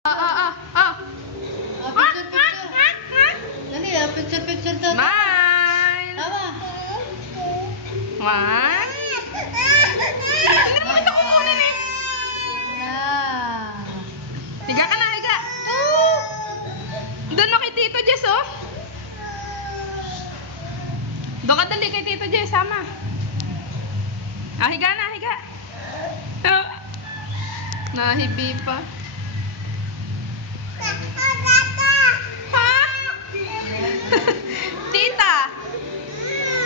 Dali picture to. Smile! Tama. Smile! Hindi naman ito kukunin eh. Yeah. Higa ka na, higa. Doon kay Tito Jess, oh. Doon ka dali kay Tito Jess, sama. Higa na, higa. Nahibi pa. Ha? Tita!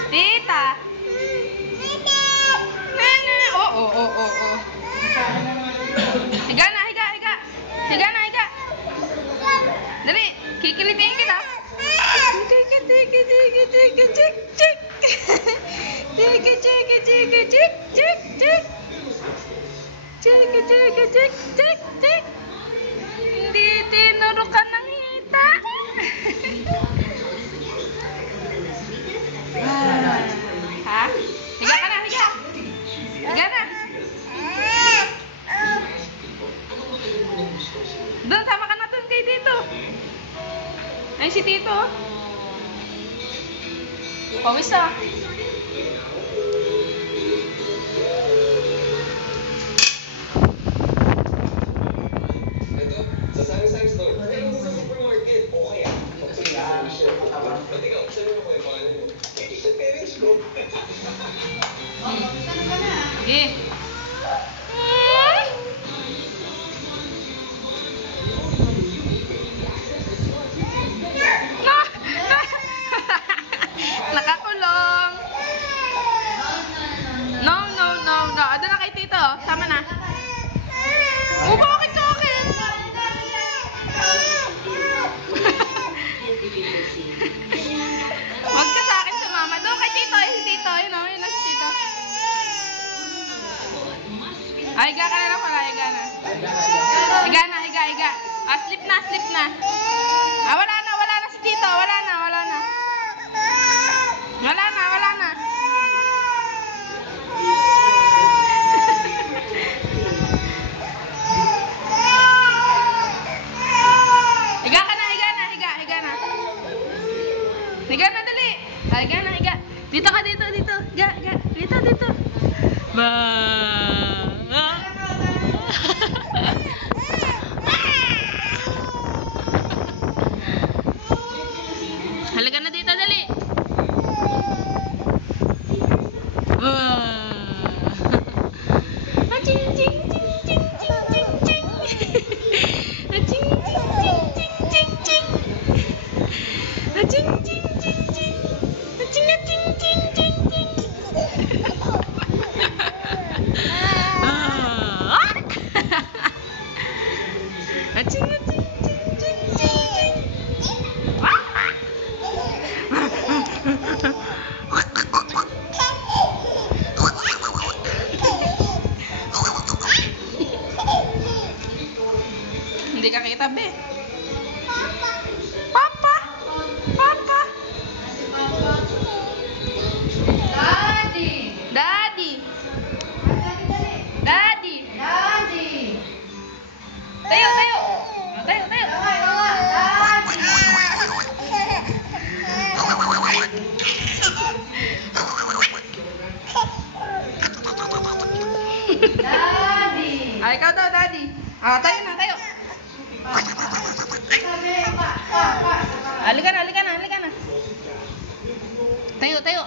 Tita! Nene! Oh. Higa na, higa, higa. Higa na, higa. Dali, kikilitin kita. Hindi tinuro ka ng hita. Ha? Higa ka na, higa. Higa na. Doon, sama ka na doon kay Tito. Ay, si Tito. Pawis ah. Sa sari-sari store. Pero sa supermarket. O kaya, pati ka, saan mo kayo pangalan mo? Sa parents ko. Sige. Nakakulong. No. Doon na kay Tito. Sama na. Bakit sa akin? Huwag ka sa akin sumama. Doon kay Tito. Si Tito. Yun na si Tito. Ay, higa ka na lang pala. Higa na. Higa. Sleep na. Wala na si Tito. Wala na. Higa na, dali. Higa. Dito ka, dito. Higa. Dito. Ba. Halika na dito, dali. Hindi ka kita, be. Papa. Daddy. Tayo. Ikaw daw, Daddy. Tayo na. Halika na. Tayo.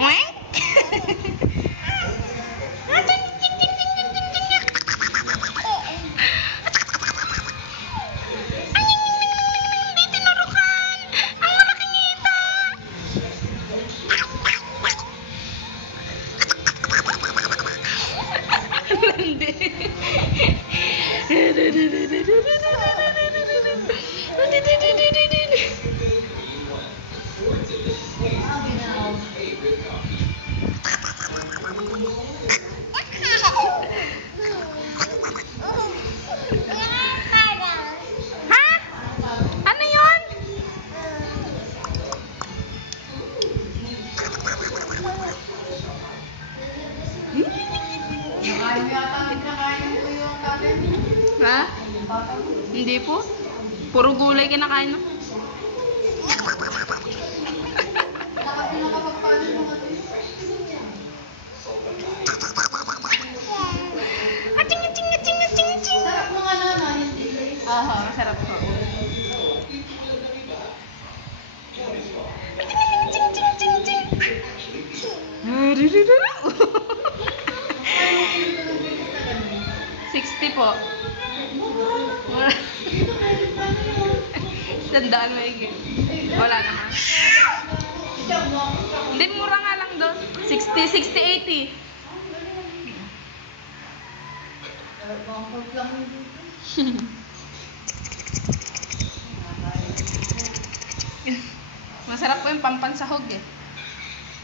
Weng. Ano yun? Marami yata ang kinakain ng tuyo ang tatay mo. Ha? Yung bata mo. Hindi po. Puro gulay kinakain mo. Nakapagpapagpano mo kasi. Aching, aching, aching, aching, aching. Sarap ng ano, no? Yung delay. Aha, masarap po. Ching, ching, ching, ching. 60 po. Tandaan mo higit. Wala naman. Hindi, mura nga lang doon. 60, 60, 80. Bangkot lang yung dito. Masarap po yung pampansahog eh.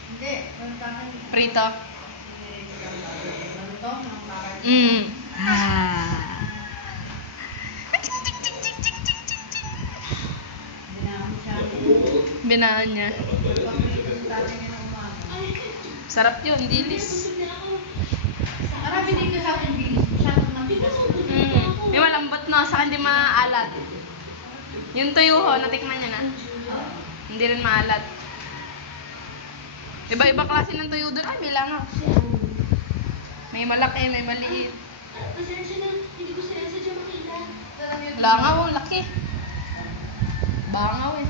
Hindi. Walang kakan. Prito. Ganito, mga kakan. Mm. Binaan siya. Binaan niya. Paborito sa tatay niya ng umaga. Sarap yun, dilis. Marami dito sa atin bilis. Masyadong matigas. Yung malambot no, saka hindi maalat. Yung tuyo ho, natikman niya na. Hindi rin maalat. Iba-iba klase ng tuyo doon. Ay, bilang may malaki, may maliit. Langaw, laki. Bangaw eh.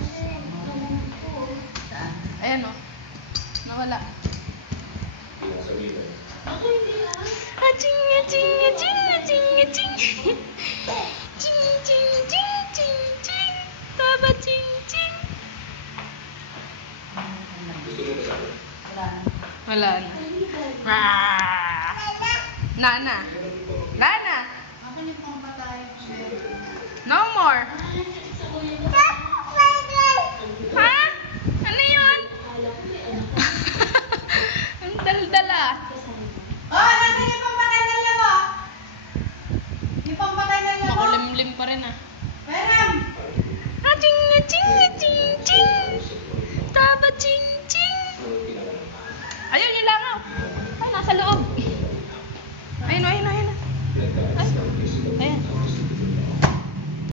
Ayan o. Nawala. Aching, aching, aching, aching, aching. Ching, ching, ching, ching, ching. Taba, ching, ching. Wala na. Ah. Nana. Nana. Ako yung pang patay. No more.